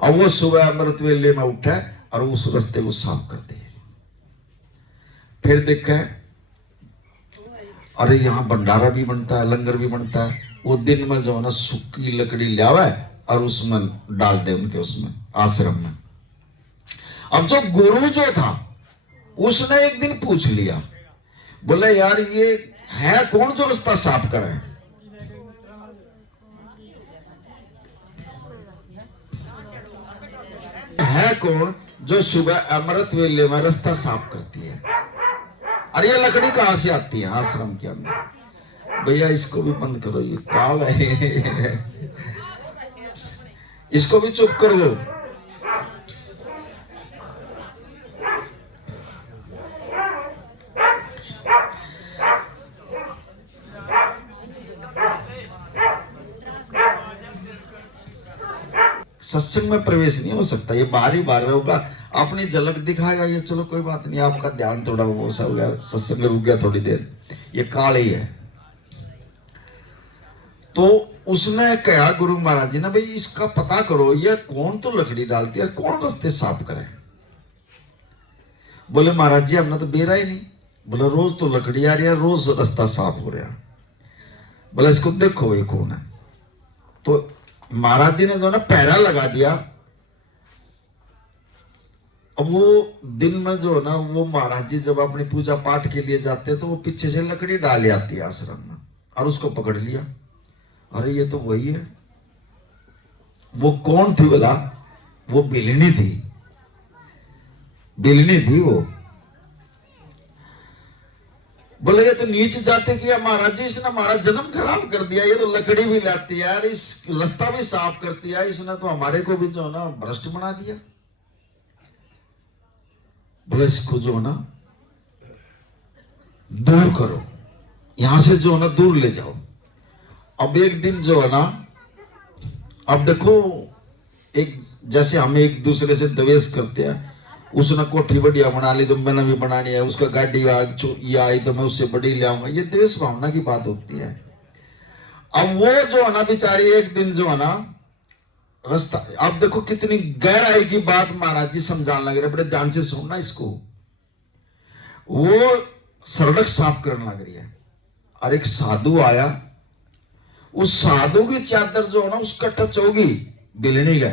और वो सुबह अमृत वेले में उठा और उस रास्ते को साफ कर दे। फिर देखा अरे यहाँ भंडारा भी बनता है, लंगर भी बनता है, वो दिन में जो है ना सूखी लकड़ी लियावा और उसमें डाल दे उनके उसमें आश्रम में। अब जो गुरु जो था उसने एक दिन पूछ लिया, बोले यार ये है कौन जो रास्ता साफ करे? है कौन जो सुबह अमृत वेले में रास्ता साफ करती है? अरे ये लकड़ी कहां से आती है आश्रम के अंदर? भैया इसको भी बंद करो, ये काल है, इसको भी चुप कर लो। सत्संग में प्रवेश नहीं हो सकता, ये बाहर ही बाहर होगा, अपनी झलक दिखाएगा ये, चलो कोई बात नहीं, आपका ध्यान थोड़ा वो सा हो गया, सत्संग रुक गया थोड़ी देर, ये काल ही है। तो उसने कहा गुरु महाराज जी ने, भाई इसका पता करो ये कौन तो लकड़ी डालती है, कौन रास्ते साफ करे? बोले महाराज जी हमने तो बेरा ही नहीं। बोले रोज तो लकड़ी आ रही है, रोज रास्ता साफ हो रहा। बोले इसको देखो ये कौन है। तो महाराज जी ने जो ना पहरा लगा दिया। अब वो दिन में जो है ना वो महाराज जी जब अपनी पूजा पाठ के लिए जाते हैं तो वो पीछे से लकड़ी डाल आती है आश्रम में, और उसको पकड़ लिया। अरे ये तो वही है। वो कौन थी बोला? वो बिलनी थी, बिलनी थी वो। बोले ये तो नीच जाते किया महाराज जी, इसने हमारा जन्म खराब कर दिया, ये तो लकड़ी भी लाती है यार, इस रास्ता भी साफ करती है, इसने तो हमारे को भी जो है ना भ्रष्ट बना दिया। बोले इसको जो है ना दूर करो, यहां से जो है ना दूर ले जाओ। अब एक दिन जो है ना, अब देखो एक जैसे हम एक दूसरे से द्वेष करते हैं, उसने कोठी बढ़िया बना ली तो मैंने भी बनानी है, उसका गाड़ी ये आई तो मैं उससे बड़ी ले आऊंगा, ये द्वेष भावना की बात होती है। अब वो जो है ना बेचारी एक दिन जो है ना रास्ता। अब देखो कितनी गहराई की बात महाराज जी समझाने लग रहे, बड़े ध्यान से सुनना इसको। वो सड़क साफ करने लग रही है और एक साधु आया, उस साधु की चादर जो है ना उसका टच होगी बिलनी का,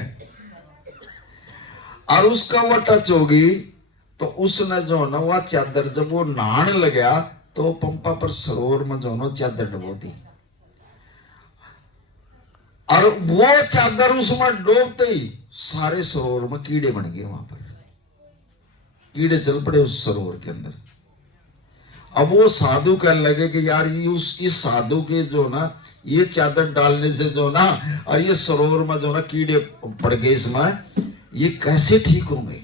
और उसका वो टच होगी तो उसने जो है ना वह चादर जब वो नहाने लगा तो पंपा पर सरोवर में जो है ना चादर डुबो दी, और वो चादर उसमें डूबते ही सारे सरोवर में कीड़े बन गए, वहां पर कीड़े चल पड़े उस सरोवर के अंदर। अब वो साधु कहने लगे कि यार ये इस साधु के जो ना ये चादर डालने से जो ना और ये सरोवर में जो ना कीड़े पड़ गए इसमें, ये कैसे ठीक होंगे।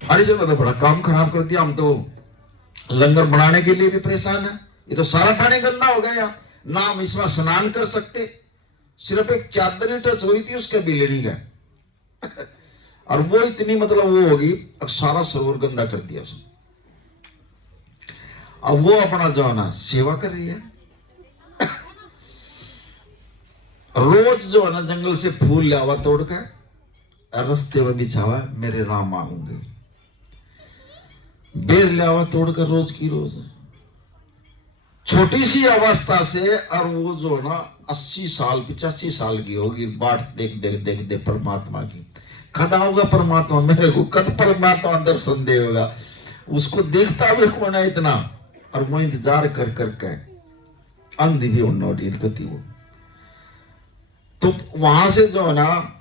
अरे चलो तो बड़ा काम खराब कर दिया, हम तो लंगर बनाने के लिए भी परेशान है, ये तो सारा पानी गंदा हो गया ना, हम इसमें स्नान कर सकते, सिर्फ एक चादर ही टच हुई थी उसके बिलनी का और वो इतनी मतलब वो होगी, अब सारा सरोवर गंदा कर दिया उसने। अब वो अपना जो है ना सेवा कर रही है, रोज जो है ना जंगल से फूल लावा तोड़ कर रास्ते में बिछावा, मेरे राम आऊंगे, बेर लावा तोड़कर रोज की रोज, छोटी सी अवस्था से, और वो जो ना 80 साल 85 साल की होगी, बाट देख देख देख देख परमात्मा की, कदा होगा परमात्मा मेरे को, कद परमात्मा दर्शन देगा, उसको देखता भी कौन है इतना, और वो इंतजार कर करके अंधी भी उन्नोटित करती वो। तो वहां से जो है ना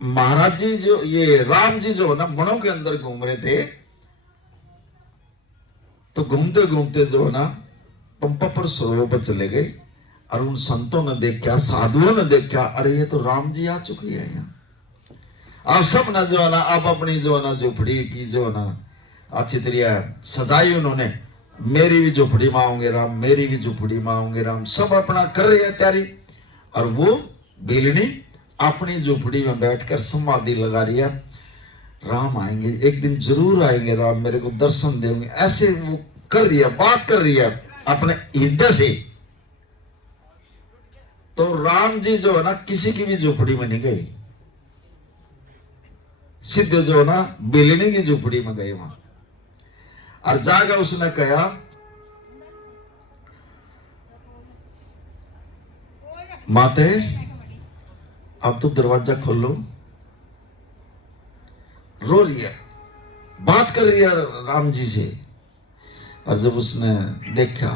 महाराज जी जो ये राम जी जो है ना वनों के अंदर घूम रहे थे, तो घूमते घूमते जो है ना पंपा पर सरोवर पर चले गए, और उन संतों ने देखा, साधुओं ने देखा, अरे ये तो राम जी आ चुकी है यहाँ। आप सब ना जो है ना आप अपनी जो है ना झोपड़ी की जो है ना अच्छी तरह सजाई उन्होंने, मेरी भी झोपड़ी में आऊंगे राम, मेरी भी झोपड़ी में आऊंगे राम, सब अपना कर रहे हैं तैयारी, और वो बेलनी अपनी झोपड़ी में बैठकर समाधि लगा रही है, राम आएंगे एक दिन, जरूर आएंगे राम, मेरे को दर्शन देंगे, ऐसे वो कर रही है, बात कर रही है अपने हृदय से। तो राम जी जो है ना किसी की भी झोपड़ी में नहीं गए, सीधे जो है ना बेलनी की झोपड़ी में गए वहां, और जाकर उसने कहा, माते अब तो दरवाजा खोलो। रो रही है, बात कर रही है राम जी से, और जब उसने देखा,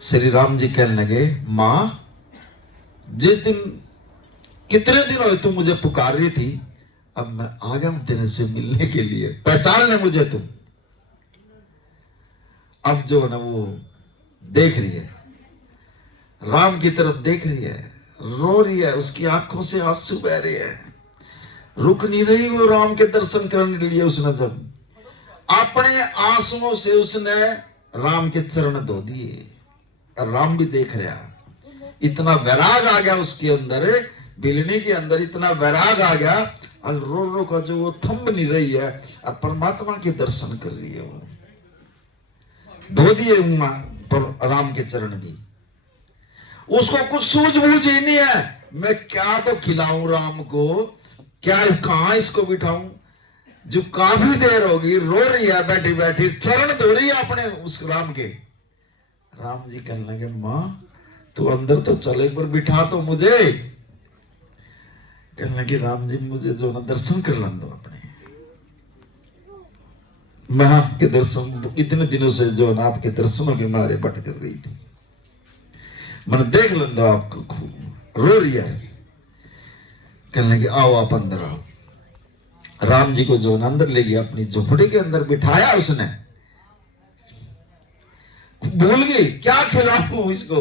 श्री राम जी कहने लगे, मां जिस दिन कितने दिन हुए तुम मुझे पुकार रही थी, अब मैं आ गया हूं तेरे से मिलने के लिए, पहचान ले मुझे तुम। अब जो है ना वो देख रही है, राम की तरफ देख रही है, रो रही है, उसकी आंखों से आंसू बह रहे हैं, रुक नहीं रही वो राम के दर्शन करने के लिए। उसने जब अपने आंसुओं से उसने राम के चरण धो दिए, और राम भी देख रहा, इतना वैराग आ गया उसके अंदर, बिलनी के अंदर इतना वैराग आ गया, और रो रो का जो वो थम नहीं रही है, और परमात्मा के दर्शन कर रही है, वो धो दिए पर राम के चरण भी। उसको कुछ सूझबूझ ही नहीं है, मैं क्या तो खिलाऊं राम को, क्या कहां इसको बिठाऊं, जो काफी देर होगी रो रही है बैठी बैठी, चरण धो रही है अपने उस राम के। राम जी कहने लगे, मां तू अंदर तो चले, पर बिठा तो मुझे। कहने लगे, राम जी मुझे जो ना दर्शन कर लन दो अपने, मैं आपके दर्शन इतने दिनों से जो ना आपके दर्शनों के मारे भटक कर रही थी, मैंने देख लन दो आपको, खूब रो रही है। कहने लगे, आओ आप अंदर आओ। राम जी को जो ना अंदर ले गया, अपनी झोपड़ी के अंदर बिठाया उसने, भूल गई क्या खिलाऊं इसको,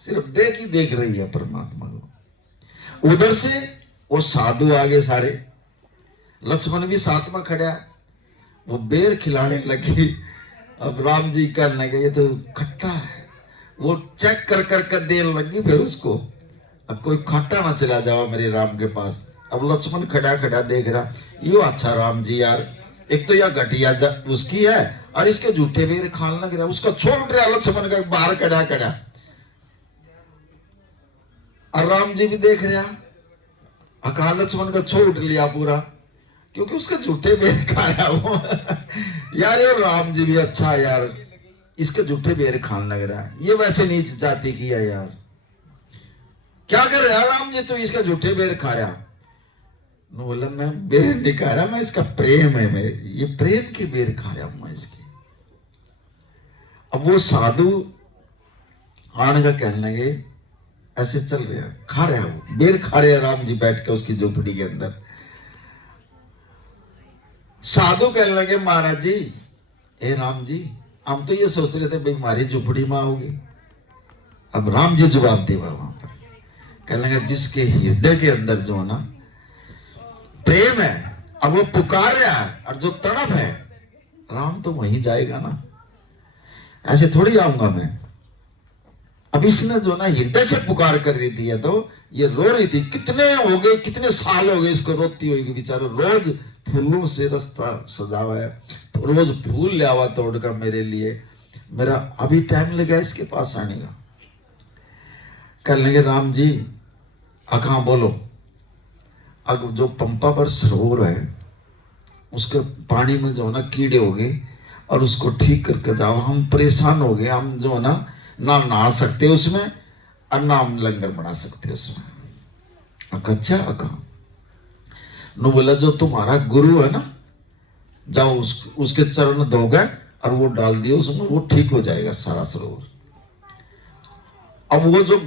सिर्फ देख ही देख रही है परमात्मा को। उधर से वो साधु आगे सारे, लक्ष्मण भी साथ में खड़ा, वो बेर खिलाने लगी। अब राम जी कहने लगे, ये तो खट्टा है, वो चेक कर कर कर देने लगी फिर उसको, अब कोई खट्टा ना चला जाओ मेरे राम के पास। अब लक्ष्मण खड़ा खड़ा देख रहा, यो अच्छा राम जी यार, एक तो यह घटिया उसकी है, और इसके झूठे बेर खाने लग रहा, उसको छोड़ रहा लक्ष्मण का बाहर खड़ा खड़ा। और राम जी भी देख रहा, अकाल लक्ष्मण का छोड़ लिया पूरा, क्योंकि उसका झूठे बेर खाया वो। यार ये राम जी भी अच्छा है यार, इसके झूठे बेर खाने लग रहा है, ये वैसे नीच जाति की है यार, क्या कर रहा है राम जी, तो इसका झूठे बेर खा रहा। बोला मैं बेर नहीं खा रहा, मैं इसका प्रेम है, मेरे ये प्रेम की बेर खा रहा हूं मैं इसकी। अब वो साधु आने का कहने लगे, ऐसे चल रहा है, खा रहा है वो बेर खा रहे हैं राम जी बैठ के उसकी झोपड़ी के अंदर। साधु कहने लगे महाराज जी, ए राम जी, हम तो ये सोच रहे थे भाई हमारी झोपड़ी में आओगे। अब राम जी जवाब देवा वहां पर, कहने लगे जिसके हृदय के अंदर जो है ना प्रेम है, अब वो पुकार रहा है और जो तड़प है, राम तो वहीं जाएगा ना, ऐसे थोड़ी आऊंगा मैं। अब इसने जो ना हृदय से पुकार कर रही थी, है तो ये रो रही थी, कितने हो गए, कितने साल हो गए इसको रोती होगी बेचारा, रोज फूलों से रास्ता सजा हुआ है, रोज फूल ले आवा तोड़ कर मेरे लिए, मेरा अभी टाइम लगा इसके पास आने का। कह लेंगे राम जी अखा बोलो, अब जो पंपा पर सरोवर है उसके पानी में जो है ना कीड़े हो गए और उसको ठीक करके जाओ, हम परेशान हो गए, हम जो है ना ना नहा सकते उसमें और ना हम लंगर बना सकते उसमें। अच्छा अका नु बोला जो तुम्हारा गुरु है ना, जाओ उसके चरण धोगे और वो डाल दियो उसमें, वो ठीक हो जाएगा सारा सरोवर। अब वो जो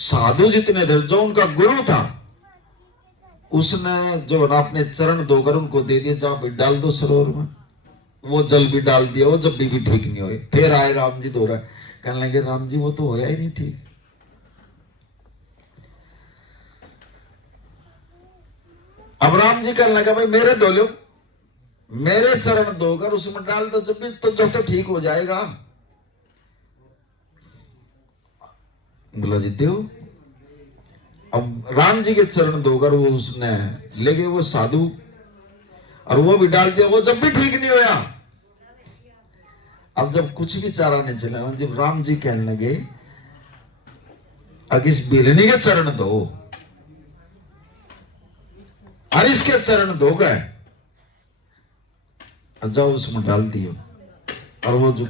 साधु जितने थे, जो उनका गुरु था, उसने जो ना अपने चरण धोकर उनको दे दिया, जाओ भाई डाल दो सरोवर में। वो जल भी डाल दिया, वो जब भी ठीक नहीं हुई, फिर आए राम जी धो रहा है, कहने लगे राम जी वो तो होया ही नहीं ठीक। अब राम जी कहने लगा भाई मेरे धो लो, मेरे चरण धोकर उसमें डाल दो, जब भी तो ठीक हो जाएगा। बोला जी देव। अब राम जी के चरण धोकर वो उसने ले गए वो साधु, और वो भी डाल दिया, वो जब भी ठीक नहीं होया। अब जब कुछ भी चारा नहीं चला, जब राम जी कहने लगे अब इस बिलनी के चरण धो और इसके चरण धो गए और जाओ उसमें डाल दियो, और वो जो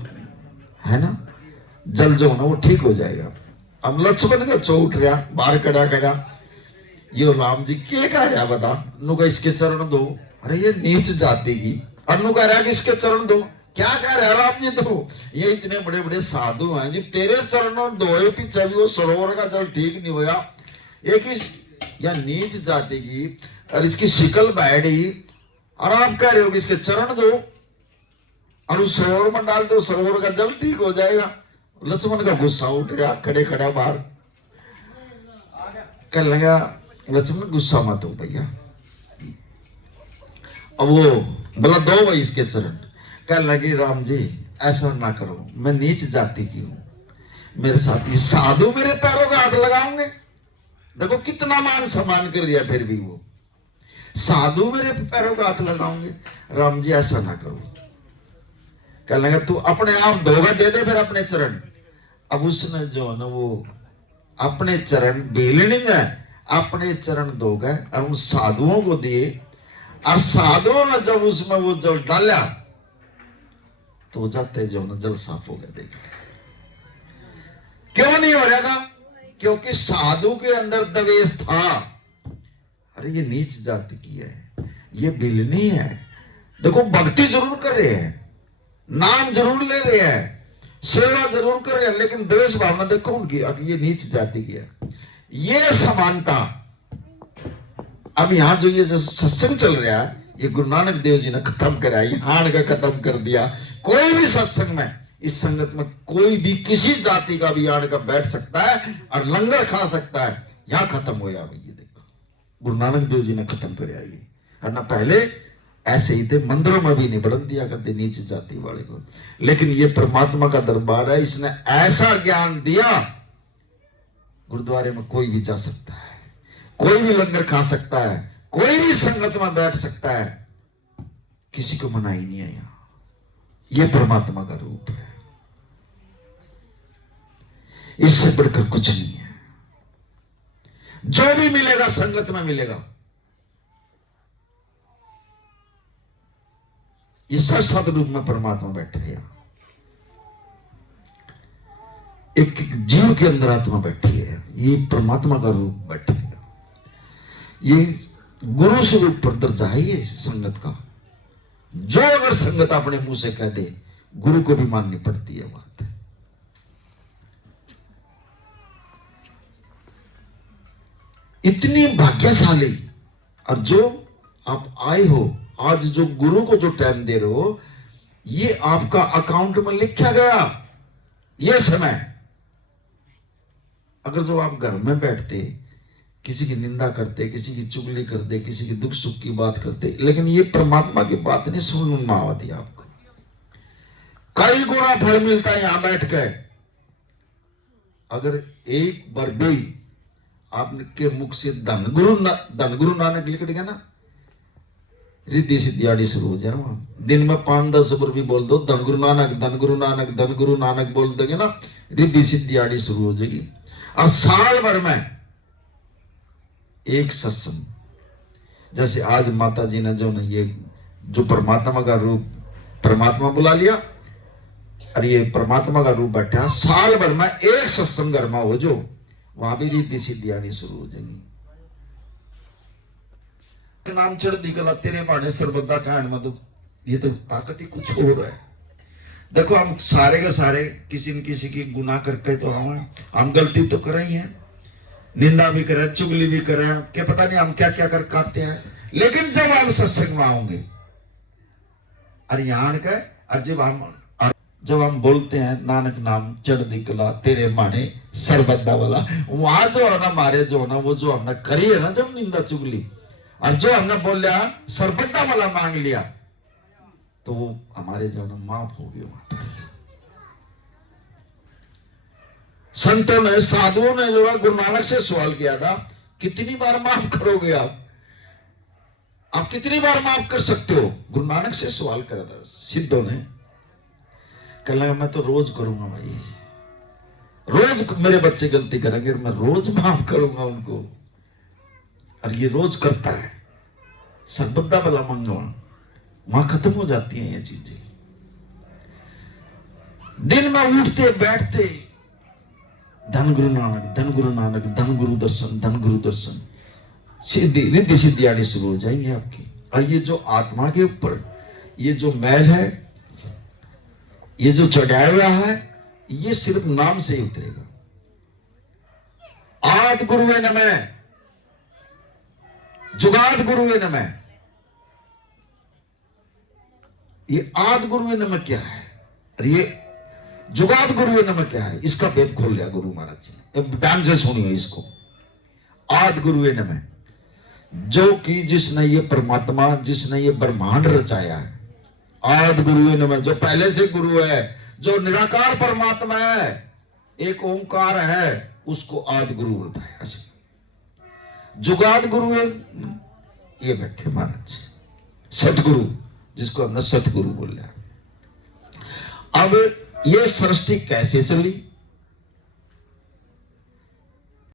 है ना जल जो ना वो ठीक हो जाएगा। अब लक्ष्मण का चोट रहा बाहर कड़ा कड़ा, ये राम जी क्या कह रहा बता, नुका इसके चरण दो, अरे ये नीच जाति की, और नु कह रहा कि इसके चरण दो, क्या कह रहा है राम जी, तो ये इतने बड़े बड़े साधु हैं जी, तेरे चरणों धोए पीछे भी वो सरोवर का जल ठीक नहीं हुआ, एक इस या नीच जाति की और इसकी शिकल बैठी, और आप कह रहे हो कि इसके चरण दो और उस सरोवर में डाल दो, सरोवर का जल ठीक हो जाएगा। लक्ष्मण का गुस्सा उठ गया, खड़े खड़ा बाहर। कह लगा लक्ष्मण गुस्सा मत हो भैया, अब वो बोला दो भाई इसके चरण। कह लगे राम जी ऐसा ना करो, मैं नीच जाति की हूं, मेरे साथ ये साधु मेरे पैरों का हाथ लगाओगे, देखो कितना मान सम्मान कर दिया, फिर भी वो साधु मेरे पैरों का हाथ लगाओगे, राम जी ऐसा ना करो। कह लगा तू अपने आप धोखा दे दे फिर अपने चरण। अब उसने जो है ना वो अपने चरण बेलनी ने अपने चरण धो गए और उन साधुओं को दिए, और साधुओं ने जब उसमें वो जल डाला तो जाते जो ना जल साफ हो गया। देखिए क्यों नहीं हो रहा था, क्योंकि साधु के अंदर दवेश था, अरे ये नीच जाति की है, ये बिलनी है, देखो भक्ति जरूर कर रहे हैं, नाम जरूर ले रहे हैं, सेवा जरूर कर रहे हैं, लेकिन द्वेष भावना देखो उनकी, अब ये नीच जाति की है। ये समानता अब यहां जो ये जो सत्संग चल रहा है, ये गुरु नानक देव जी ने खत्म कराया, यहां का खत्म कर दिया। कोई भी सत्संग में इस संगत में कोई भी किसी जाति का भी आड़ का बैठ सकता है और लंगर खा सकता है, यहां खत्म हो या ये देखो गुरु नानक देव जी ने खत्म कराया ये, और ना पहले ऐसे ही थे, मंदिरों में भी नहीं बढ़न दिया करते नीच जाति वाले को, लेकिन ये परमात्मा का दरबार है, इसने ऐसा ज्ञान दिया, गुरुद्वारे में कोई भी जा सकता है, कोई भी लंगर खा सकता है, कोई भी संगत में बैठ सकता है, किसी को मनाही नहीं है। यहां ये परमात्मा का रूप है, इससे बढ़कर कुछ नहीं है। जो भी मिलेगा संगत में मिलेगा। ये सब रूप में परमात्मा बैठे हैं। एक जीव के अंदर आत्मा बैठी है, ये परमात्मा का रूप बैठे है। ये गुरु स्वरूप पर दर्जा है ये संगत का। जो अगर संगत अपने मुंह से कह दे, गुरु को भी माननी पड़ती है बात। इतनी भाग्यशाली। और जो आप आए हो आज, जो गुरु को जो टाइम दे रहे हो, ये आपका अकाउंट में लिखा गया ये समय। अगर जो आप घर में बैठते किसी की निंदा करते, किसी की चुगली करते, किसी की दुख सुख की बात करते, लेकिन ये परमात्मा की बात नहीं सुनने में आती आपको। कई गुना फल मिलता है यहां बैठ के। अगर एक बार भी आपके मुख से धन गुरु नानक लिख गया ना, रिद्धि सिद्धि आड़ी शुरू हो जाए। दिन में 5-10 बार भी बोल दो धन गुरु नानक, धन गुरु नानक, धन गुरु नानक बोल देंगे ना, रिद्धि सिद्धि आड़ी शुरू हो जाएगी। और साल भर में एक सत्संग, जैसे आज माता जी ने जो ये जो परमात्मा का रूप परमात्मा बुला लिया, और ये परमात्मा का रूप बैठा, साल भर में एक सत्संग घर में हो जो, वहां भी रिद्धि सिद्धि आनी शुरू हो जाएगी। नाम चढ़ती कला तेरे बाणे सरबद्दा कहन में, तो ये तो ताकत ही कुछ और है। देखो हम सारे के सारे किसी न किसी की गुनाह करके तो हम गलती तो कर ही हैं, निंदा भी करें, चुगली भी करें, क्या पता नहीं हम क्या क्या कर काटते हैं। लेकिन जब हम सत्संग में आओगे और यहाँ का, और जब हम बोलते हैं नानक नाम चढ़ती कला तेरे माने सरबद्दा वाला, वहां जो है ना हमारे जो है ना, वो जो हमने करी है ना, जब निंदा चुगली और जो हमने बोलिया सरबद्दा वाला मांग लिया, तो वो हमारे जो ना माफ हो गया। संतों ने, साधुओं ने जो है गुरु नानक से सवाल किया था, कितनी बार माफ करोगे आप कितनी बार माफ कर सकते हो? गुरु नानक से सवाल करा था सिद्धों ने। कहने मैं तो रोज करूंगा भाई, रोज मेरे बच्चे गलती करेंगे, मैं रोज माफ करूंगा उनको। और ये रोज करता है सरबद्दा वाला मंगवा, वहां खत्म हो जाती हैं ये चीजें। दिन में उठते बैठते धन गुरु नानक, धन गुरु नानक, धन गुरु दर्शन, धन गुरु दर्शन, सिद्धि रिद्धि सिद्धि आनी शुरू हो जाएंगे आपकी। और ये जो आत्मा के ऊपर ये जो मैल है, ये जो चढ़ाया हुआ है, ये सिर्फ नाम से ही उतरेगा। आद गुरुवे नमः, जुगाद गुरुवे नमः। ये आद गुरुवे नमः क्या है और ये जुगाद गुरुवे नमः क्या है, इसका भेद खोल लिया गुरु महाराज जी ने। ध्यान से सुनिए इसको। आद गुरुवे नमः, जो कि जिसने ये परमात्मा, जिसने ये ब्रह्मांड रचाया है, आद गुरुवे नमः, जो पहले से गुरु है, जो निराकार परमात्मा है, एक ओंकार है, उसको आद गुरु बोलता है। जुगाद गुरु है, ये बैठे महाराज सतगुरु, जिसको हमने सतगुरु बोल लिया। अब ये सृष्टि कैसे चली,